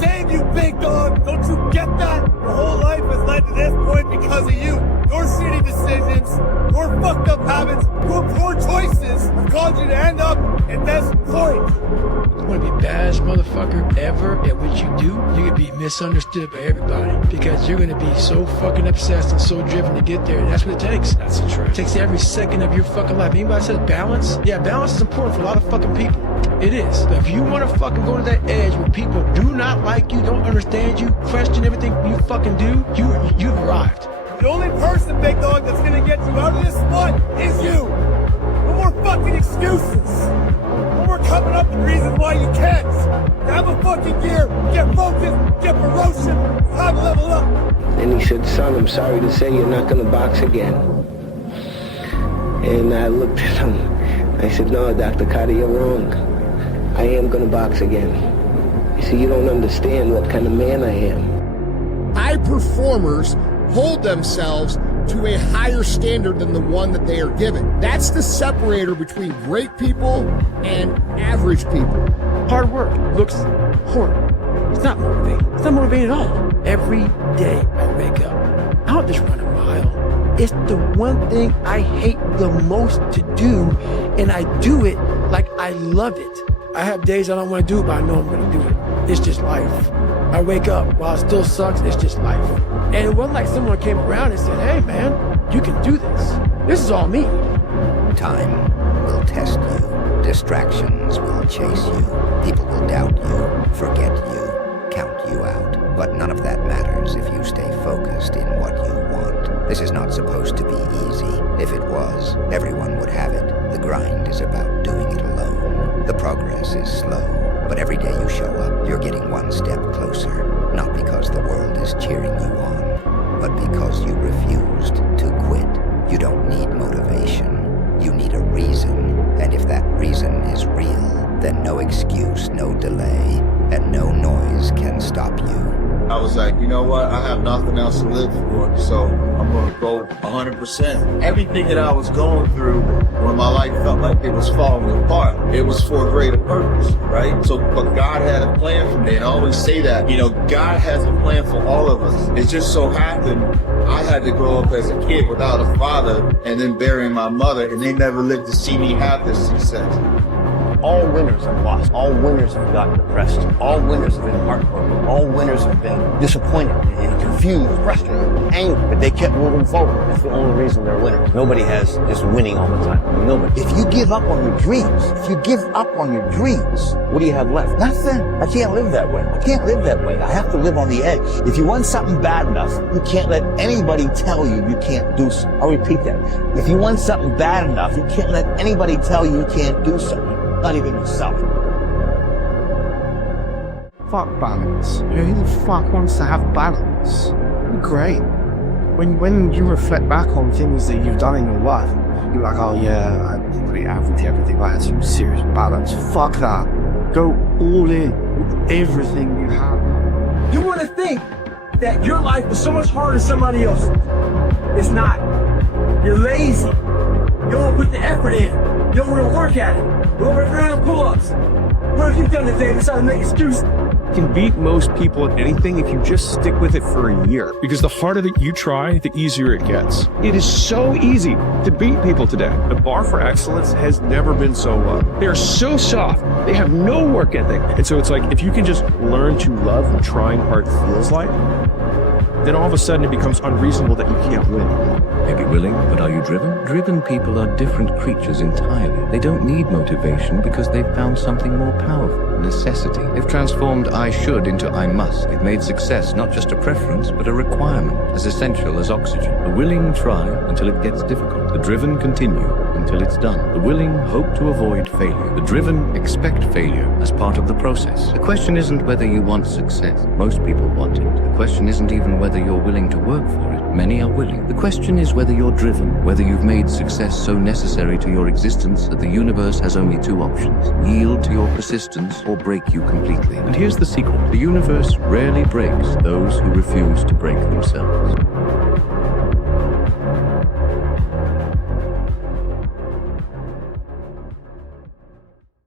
save you, big dog. Don't you get that? Your whole life has led to this point because of you. Your shitty decisions, your fucked up habits, your poor choices have caused you to end up in this point. You want to be baddest motherfucker ever at what you do, you're going to be misunderstood by everybody because you're going to be so fucking obsessed and so driven to get there, and that's what it takes. That's the truth. It takes every second of your fucking life. Anybody says balance? Yeah, balance is important for a lot of fucking people. It is. But if you want to fucking go to that edge where people do not like you, don't understand you, question everything you fucking do, you've arrived. The only person, big dog, that's gonna get you out of this one is you. No more fucking excuses. No more coming up with reasons why you can't. Have a fucking gear, get focused, get ferocious, time to level up. And he said, son, I'm sorry to say you're not gonna box again. And I looked at him. I said, no, Dr. Carter, you're wrong. I am gonna box again. You see, you don't understand what kind of man I am. High performers hold themselves to a higher standard than the one that they are given. That's the separator between great people and average people. Hard work looks horrible. It's not motivating. It's not motivating at all. Every day I wake up, I don't just run a mile. It's the one thing I hate the most to do, and I do it like I love it. I have days I don't want to do it, but I know I'm going to do it. It's just life. I wake up, while it still sucks, it's just life. And it wasn't like someone came around and said, hey man, you can do this. This is all me. Time will test you. Distractions will chase you. People will doubt you, forget you, count you out. But none of that matters if you stay focused in what you want. This is not supposed to be easy. If it was, everyone would have it. The grind is about doing it alone. The progress is slow, but every day you show up, you're getting one step closer. Not because the world is cheering you on, but because you refused to quit. You don't need motivation. You need a reason. And if that reason is real, then no excuse, no delay, and no noise can stop you. I was like, you know what? I have nothing else to live for, so I'm gonna go 100%. Everything that I was going through when my life felt like it was falling apart, it was for a greater purpose, right? So, but God had a plan for me, and I always say that, you know, God has a plan for all of us. It just so happened I had to grow up as a kid without a father and then burying my mother, and they never lived to see me have this success. All winners have lost. All winners have gotten depressed. All winners have been heartbroken. All winners have been disappointed and confused, frustrated, angry. But they kept moving forward. That's the only reason they're winners. Nobody has is winning all the time. Nobody. If you give up on your dreams, what do you have left? Nothing. I can't live that way. I can't live that way. I have to live on the edge. If you want something bad enough, you can't let anybody tell you you can't do so. I'll repeat that. If you want something bad enough, you can't let anybody tell you you can't do something. Not even yourself. Fuck balance. Who the fuck wants to have balance? Great. When you reflect back on things that you've done in your life, you're like, oh yeah, I'm pretty average, everything. I had some serious balance. Fuck that. Go all in with everything you have. You want to think that your life is so much harder than somebody else's. It's not. You're lazy. You don't put the effort in. You don't want to work at it. You don't want to run pull-ups. What have you done today besides to make excuses? You can beat most people at anything if you just stick with it for a year. Because the harder that you try, the easier it gets. It is so easy to beat people today. The bar for excellence has never been so low. They are so soft. They have no work ethic. And so it's like, if you can just learn to love what trying hard feels like, then all of a sudden it becomes unreasonable that you can't win. Maybe willing, but are you driven? Driven people are different creatures entirely. They don't need motivation because they've found something more powerful, necessity. They've transformed I should into I must. They've made success not just a preference, but a requirement, as essential as oxygen. The willing try until it gets difficult. The driven continue until it's done. The willing hope to avoid failure. The driven expect failure as part of the process. The question isn't whether you want success. Most people want it. The question isn't even whether you're willing to work for it. Many are willing. The question is whether you're driven, whether you've made success so necessary to your existence that the universe has only two options: yield to your persistence or break you completely. And here's the secret: the universe rarely breaks those who refuse to break themselves.